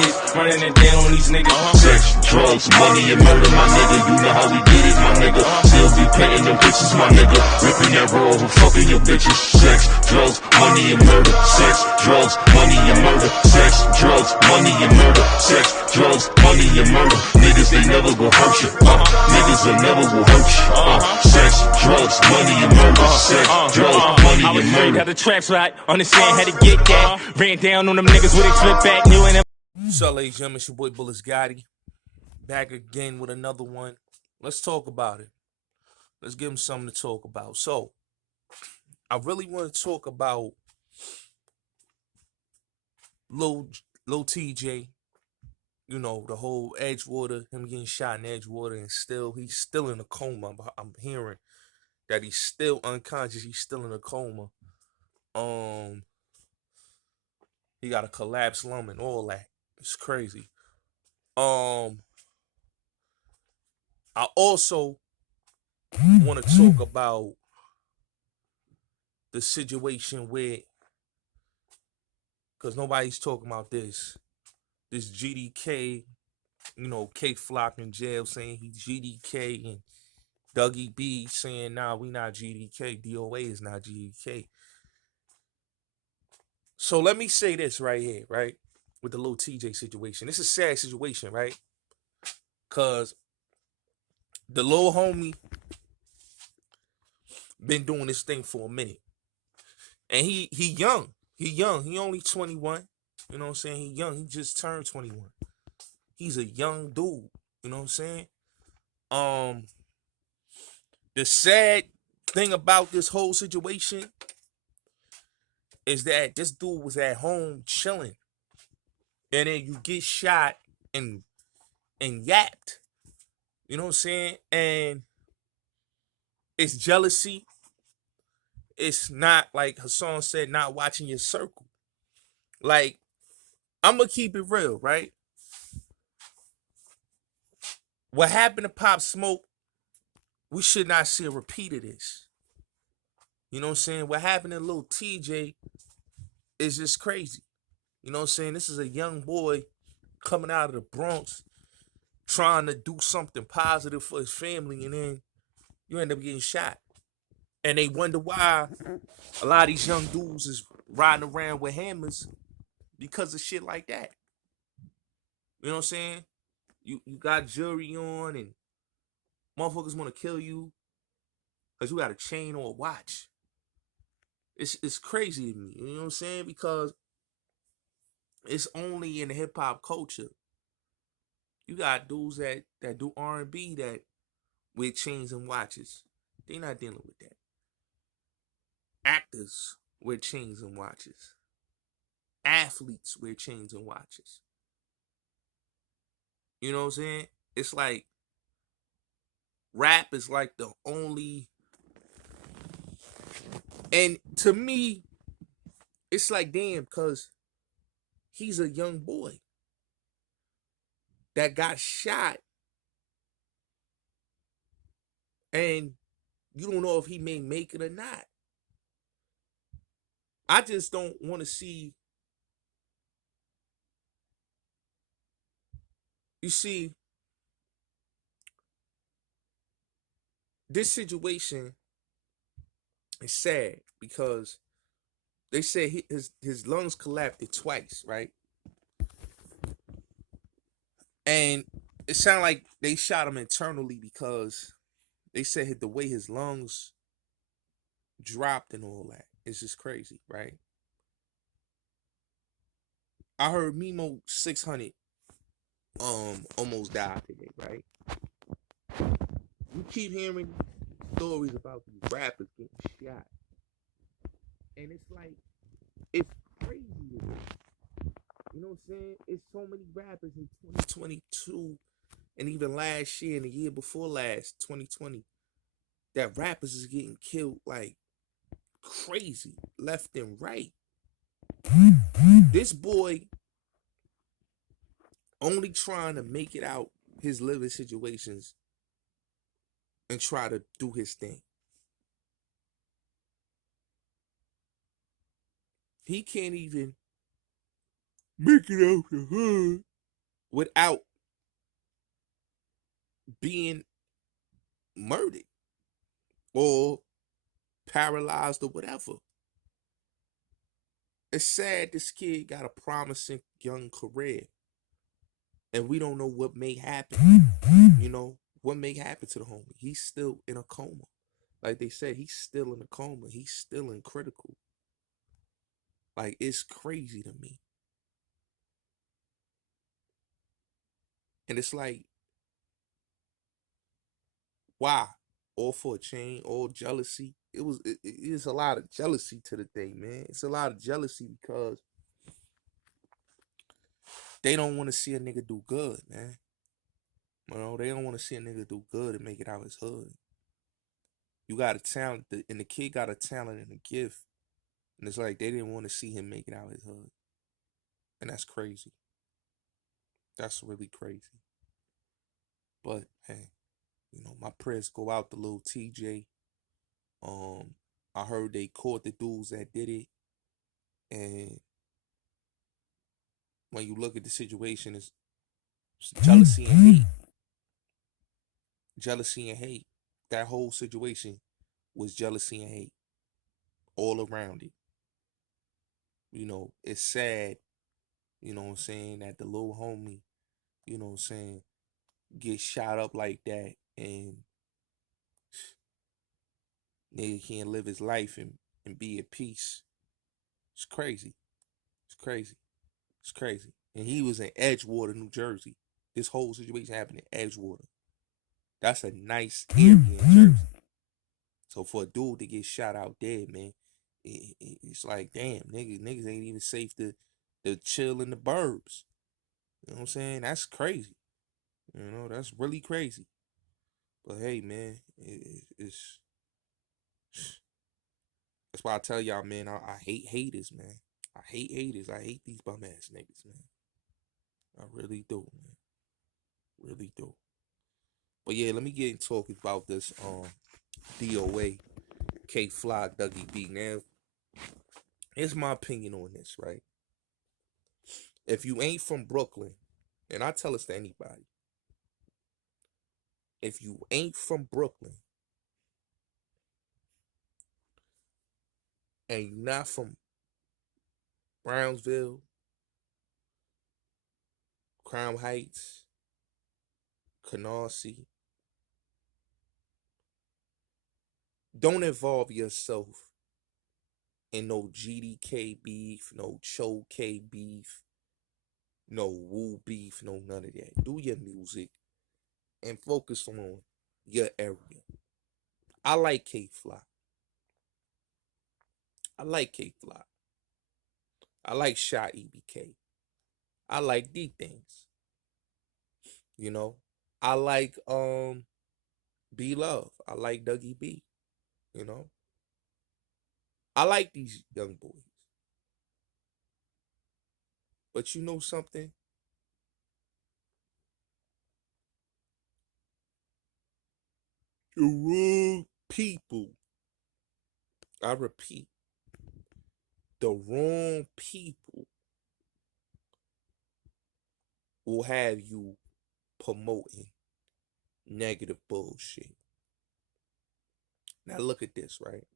is, running it down on these niggas. Sex, drugs, money, and murder, my nigga. You know how we get it, my nigga. Still be painting them bitches, my nigga. Ripping that raw and fucking your bitches. Sex, drugs, money, and murder. Sex, drugs, money, and murder. Sex, drugs, money, and murder. Sex, drugs, money, and murder. Niggas, they never gon' hurt you. Niggas, they never will hurt you. Sex, drugs, money, and murder. Sex, drugs, money, and murder. Got the traps right, understand how to get that. Ran down on them niggas with a flip back, new and What's up, ladies and gentlemen? It's your boy BULLETZ GOTTI. Back again with another one. Let's talk about it. Let's give them something to talk about. So, I really want to talk about Lil TJ. You know, the whole Edgewater, him getting shot in Edgewater, and he's still in a coma. I'm hearing that he's still unconscious. He's still in a coma. He got a collapsed lung and all that. It's crazy. I also want to talk about the situation with, because nobody's talking about this GDK, you know, K-Flock in jail saying he's GDK, and Dougie B saying, nah, we not GDK. D.O.A is not GDK. So let me say this right here, right? With the Lil TJ situation. This is a sad situation, right? Because the little homie been doing this thing for a minute. And he young. He young. He only 21. You know what I'm saying? He young. He just turned 21. He's a young dude. You know what I'm saying? The sad thing about this whole situation is that this dude was at home chilling, and then you get shot and yapped. You know what I'm saying? And it's jealousy. It's not, like Hassan said, not watching your circle. Like, I'm gonna keep it real, right? What happened to Pop Smoke, we should not see a repeat of this. You know what I'm saying? What happened to Lil TJ is just crazy. You know what I'm saying? This is a young boy coming out of the Bronx trying to do something positive for his family, and then you end up getting shot. And they wonder why a lot of these young dudes is riding around with hammers because of shit like that. You know what I'm saying? You got jury on, and motherfuckers want to kill you because you got a chain or a watch. It's crazy to me. You know what I'm saying? Because it's only in the hip hop culture. You got dudes that do R&B that with chains and watches. They're not dealing with that. Actors wear chains and watches. Athletes wear chains and watches. You know what I'm saying? It's like rap is like the only, and to me, it's like, damn, because he's a young boy that got shot, and you don't know if he may make it or not. I just don't want to see. You see, this situation is sad because they said his lungs collapsed twice, right? And it sounded like they shot him internally because they said the way his lungs dropped and all that. It's just crazy, right? I heard Mimo 600 almost died today, right? You keep hearing stories about these rappers getting shot, and it's like, it's crazy to me. You know what I'm saying? It's so many rappers in 2022 and even last year and the year before last, 2020, that rappers is getting killed like crazy, left and right. This boy only trying to make it out his living situations and try to do his thing. He can't even make it out the hood without being murdered or paralyzed or whatever. It's sad this kid got a promising young career, and we don't know what may happen. You know, what may happen to the homie. He's still in a coma. Like they said, he's still in a coma. He's still in critical. Like, it's crazy to me. And it's like, why? All for a chain, all jealousy. It's a lot of jealousy to the thing, man. It's a lot of jealousy because they don't want to see a nigga do good, man. You know, they don't want to see a nigga do good and make it out his hood. You got a talent, and the kid got a talent and a gift. And it's like they didn't want to see him make it out his hood. And that's crazy. That's really crazy. But, hey, you know, my prayers go out to little TJ. I heard they caught the dudes that did it. And when you look at the situation, it's jealousy and hate. Jealousy and hate. That whole situation was jealousy and hate all around it. You know, it's sad, you know what I'm saying, that the little homie, you know what I'm saying, get shot up like that and nigga can't live his life and be at peace. It's crazy. It's crazy. It's crazy. And he was in Edgewater, New Jersey. This whole situation happened in Edgewater. That's a nice area in Jersey. So for a dude to get shot out dead, man, it's like, damn, niggas ain't even safe to chill in the burbs. You know what I'm saying? That's crazy. You know, that's really crazy. But hey, man, it's that's why I tell y'all, man, I hate haters, man. I hate haters. I hate these bum ass niggas, man. I really do, man. Really do. But yeah, let me get into talking about this D.O.A. K Fly Dougie B. Now, here's my opinion on this, right? If you ain't from Brooklyn, and I tell this to anybody, if you ain't from Brooklyn and you're not from Brownsville, Crown Heights, Canarsie, don't involve yourself in no GDK beef, no Cho K beef, no Woo beef, no none of that. Do your music and focus on your area. I like K Fly. I like K Fly. I like Shot EBK. I like these things. You know, I like B Love. I like Dougie B. You know, I like these young boys. But you know something? The wrong people. I repeat, the wrong people will have you promoting negative bullshit. Now look at this, right?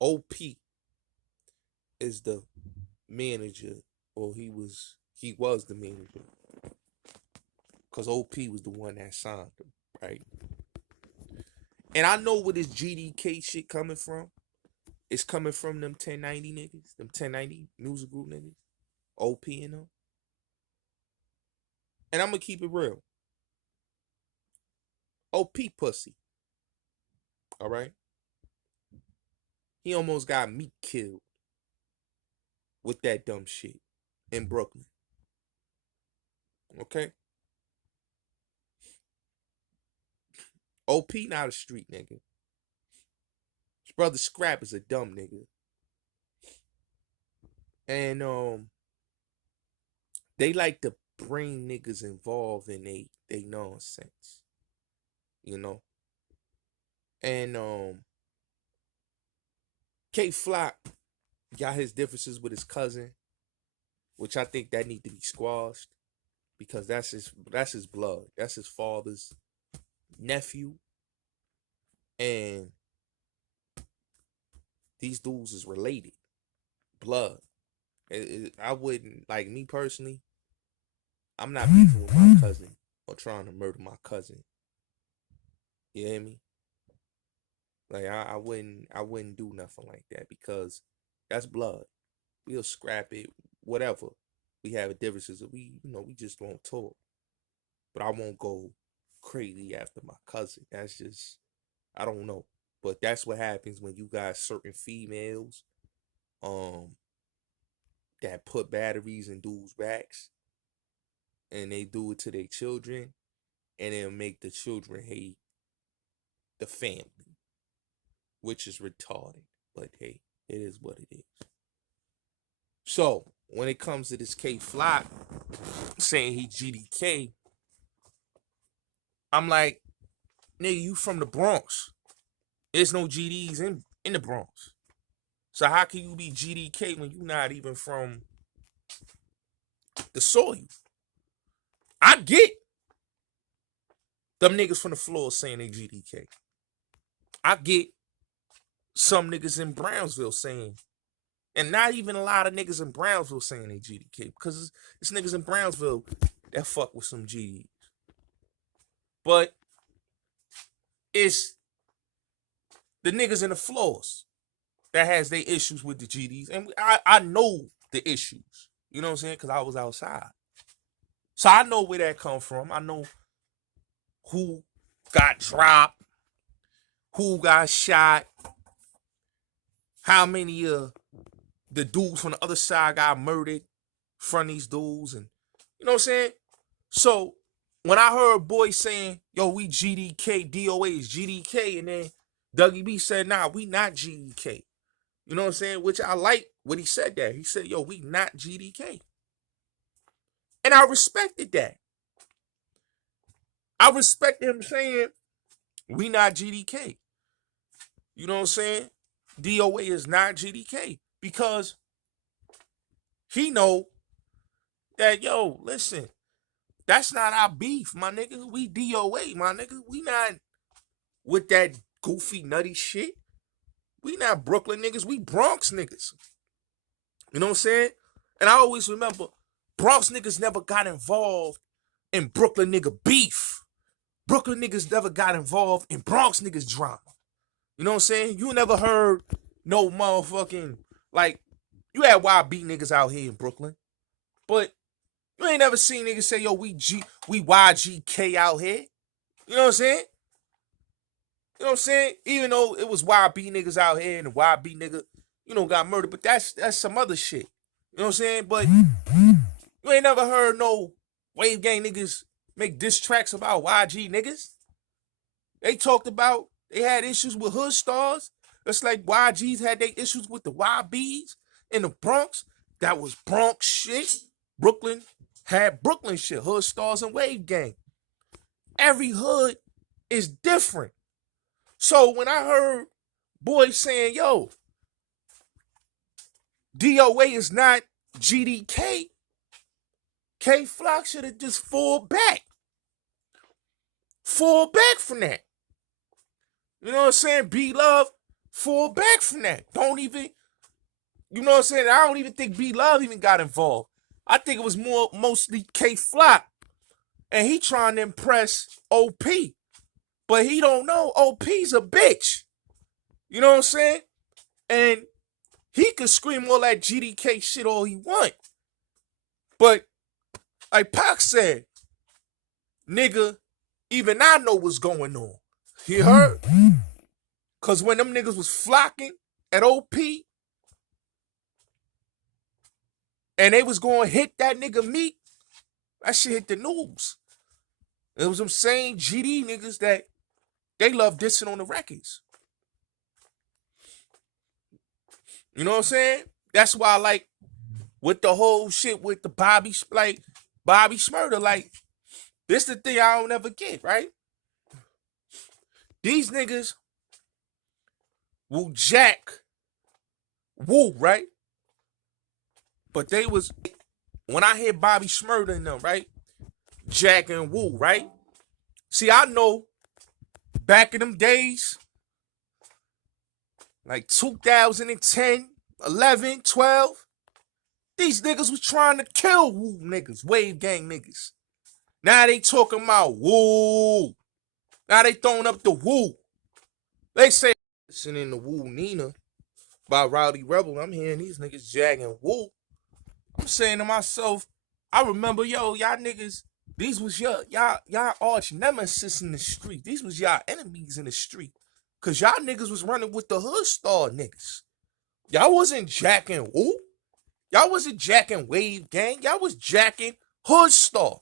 OP is the manager, or he was the manager, because OP was the one that signed him, right? And I know where this GDK shit coming from. It's coming from them 1090 niggas, them 1090 music group niggas, OP and them. And I'm gonna keep it real. OP pussy. All right? He almost got me killed with that dumb shit in Brooklyn. Okay? OP not a street nigga. His brother Scrap is a dumb nigga. And they like to bring niggas involved in they nonsense. You know? And K Flock got his differences with his cousin. which I think that need to be squashed because that's his blood. That's his father's nephew. And these dudes is related. Blood. I wouldn't, like me personally, I'm not beefing with my cousin or trying to murder my cousin. You hear me? Like I wouldn't do nothing like that because that's blood. We'll scrap it, whatever. We have differences. We just won't talk. But I won't go crazy after my cousin. That's just, I don't know. But that's what happens when you got certain females that put batteries in dudes' backs and they do it to their children and it'll make the children hate the family, which is retarded. But hey, it is what it is. So when it comes to this K Flock saying he GDK, I'm like, nigga, you from the Bronx. There's no GDs in the Bronx. So how can you be GDK when you not even from the soil? I get them niggas from the floor saying they GDK. I get some niggas in Brownsville saying, and not even a lot of niggas in Brownsville saying they GDK, because it's niggas in Brownsville that fuck with some GDs. But it's the niggas in the floors that has their issues with the GDs. And I know the issues. You know what I'm saying? Because I was outside. So I know where that come from. I know who got dropped, who got shot, how many of the dudes from the other side got murdered from these dudes. And you know what I'm saying? So when I heard boys saying, yo, we GDK, D.O.A. is GDK, and then Dougie B said, nah, we not GDK. You know what I'm saying? Which I like when he said that. He said, yo, we not GDK. And I respected that. I respected him saying, we not GDK. You know what I'm saying? D.O.A. is not GDK. Because he know that, yo, listen, that's not our beef, my nigga. We D.O.A., my nigga. We not with that goofy, nutty shit. We not Brooklyn niggas. We Bronx niggas. You know what I'm saying? And I always remember, Bronx niggas never got involved in Brooklyn nigga beef. Brooklyn niggas never got involved in Bronx niggas drama. You know what I'm saying? You never heard no motherfucking, like, you had YB niggas out here in Brooklyn, but you ain't never seen niggas say, yo, we YGK out here. You know what I'm saying? You know what I'm saying? Even though it was YB niggas out here and the YB nigga, got murdered, but that's some other shit. You know what I'm saying? But you ain't never heard no Wave Gang niggas make diss tracks about YG niggas. They talked about they had issues with hood stars. It's like YGs had their issues with the YBs in the Bronx. That was Bronx shit. Brooklyn had Brooklyn shit. Hood stars and Wave Gang. Every hood is different. So when I heard boys saying, yo, D.O.A. is not GDK, K Flock should have just fall back. Fall back from that. You know what I'm saying? B Love, fall back from that. Don't even, you know what I'm saying? I don't even think B Love even got involved. I think it was mostly K Flock. And he trying to impress OP. But he don't know OP's a bitch. You know what I'm saying? And he could scream all that GDK shit all he want. But like Pac said, nigga, even I know what's going on. You heard? Because when them niggas was flocking at OP and they was going to hit that nigga Meek, that shit hit the news. It was them same GD niggas that they love dissing on the records. You know what I'm saying? That's why, like, with the whole shit with the Bobby Shmurda, like, this the thing I don't ever get, right? These niggas will jack Woo, right? But they was when I hear Bobby Shmurda and them, right? Jack and Woo, right? See, I know back in them days, like 2010, 11, 12, these niggas was trying to kill Woo niggas, Wave Gang niggas. Now they talking about Woo. Now they throwing up the Woo. They say, listening to Woo Nina by Rowdy Rebel, I'm hearing these niggas jagging Woo. I'm saying to myself, I remember, y'all niggas, these was y'all arch nemesis in the street. These was y'all enemies in the street. Cause y'all niggas was running with the hood star niggas. Y'all wasn't jacking Woo. Y'all wasn't jacking Wave Gang. Y'all was jacking Hood Star.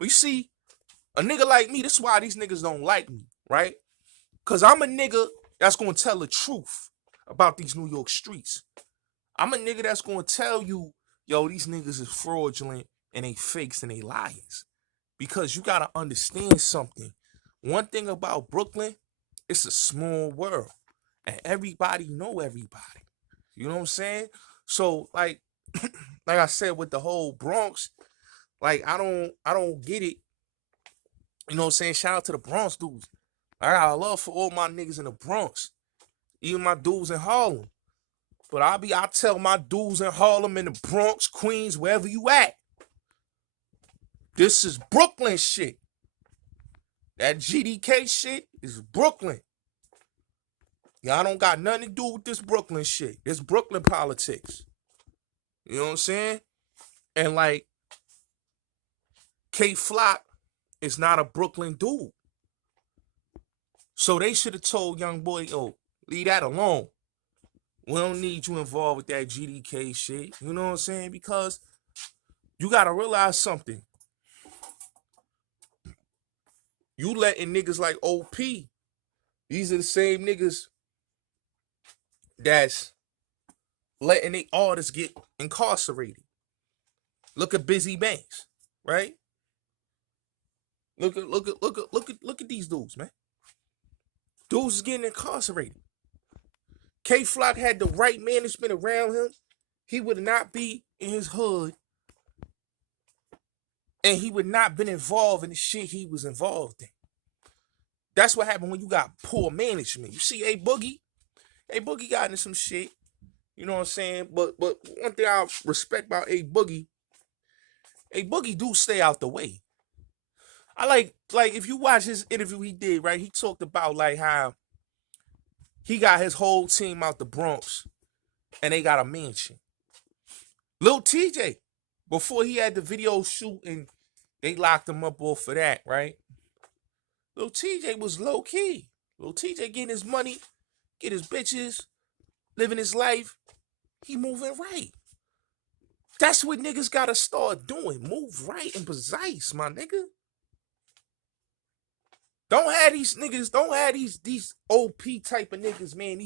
We see, a nigga like me, this is why these niggas don't like me, right? Cause I'm a nigga that's gonna tell the truth about these New York streets. I'm a nigga that's gonna tell you, yo, these niggas is fraudulent and they fakes and they liars. Because you gotta understand something. One thing about Brooklyn, it's a small world. And everybody know everybody. You know what I'm saying? So, like I said with the whole Bronx, like I don't get it. You know what I'm saying? Shout out to the Bronx dudes. I got love for all my niggas in the Bronx. Even my dudes in Harlem. But I tell my dudes in Harlem, in the Bronx, Queens, wherever you at. This is Brooklyn shit. That GDK shit is Brooklyn. Y'all don't got nothing to do with this Brooklyn shit. It's Brooklyn politics. You know what I'm saying? And like, K-Flock is not a Brooklyn dude. So they should have told young boy, yo, leave that alone. We don't need you involved with that GDK shit. You know what I'm saying? Because you got to realize something. You letting niggas like OP, these are the same niggas that's letting they artists get incarcerated. Look at Busy Banks, right? Look at these dudes, man. Dudes is getting incarcerated. K-Flock had the right management around him. He would not be in his hood. And he would not been involved in the shit he was involved in. That's what happened when you got poor management. You see A Boogie? A Boogie got into some shit. You know what I'm saying? But one thing I respect about A Boogie do stay out the way. I like if you watch his interview he did, right? He talked about like how he got his whole team out the Bronx and they got a mansion. Lil TJ, before he had the video shoot and they locked him up off for that, right? Lil TJ was low key. Lil TJ getting his money, get his bitches, living his life. He moving right. That's what niggas gotta start doing. Move right and precise, my nigga. Don't have these OP type of niggas, man.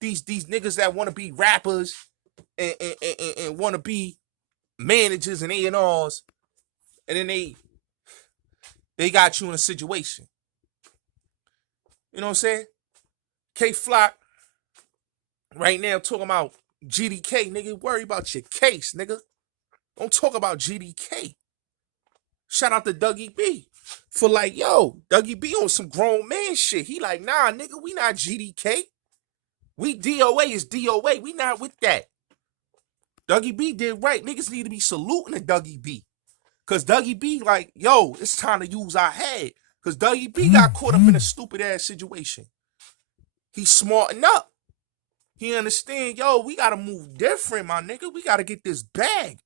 These niggas that want to be rappers and want to be managers and A&Rs, and then they got you in a situation. You know what I'm saying? K-Flock right now talking about GDK, nigga. Worry about your case, nigga. Don't talk about GDK. Shout out to Dougie B for like, yo, Dougie B on some grown man shit. He like, nah, nigga, we not GDK. We D.O.A. is D.O.A. We not with that. Dougie B did right. Niggas need to be saluting to Dougie B. Because Dougie B like, yo, it's time to use our head. Because Dougie B got caught up in a stupid ass situation. He's smarting up. He understand, yo, we got to move different, my nigga. We got to get this bag.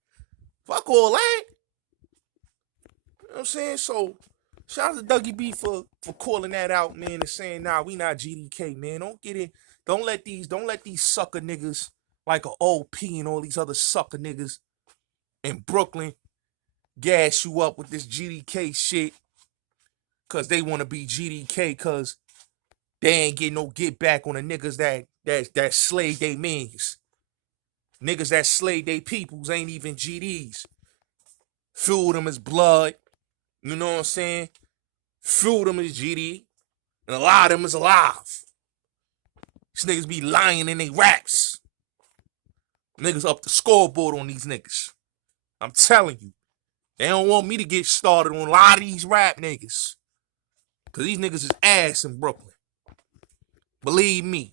Fuck all that. You know what I'm saying? So, shout out to Dougie B for calling that out, man, and saying, nah, we not GDK, man. Don't get it. Don't let these sucker niggas like a OP and all these other sucker niggas in Brooklyn gas you up with this GDK shit because they want to be GDK because they ain't getting no get back on the niggas that slayed they mans. Niggas that slayed they peoples ain't even GDs. Fueled them as blood. You know what I'm saying? Fueled them as GD. And a lot of them is alive. These niggas be lying in they raps. Niggas up the scoreboard on these niggas. I'm telling you. They don't want me to get started on a lot of these rap niggas. Because these niggas is ass in Brooklyn. Believe me.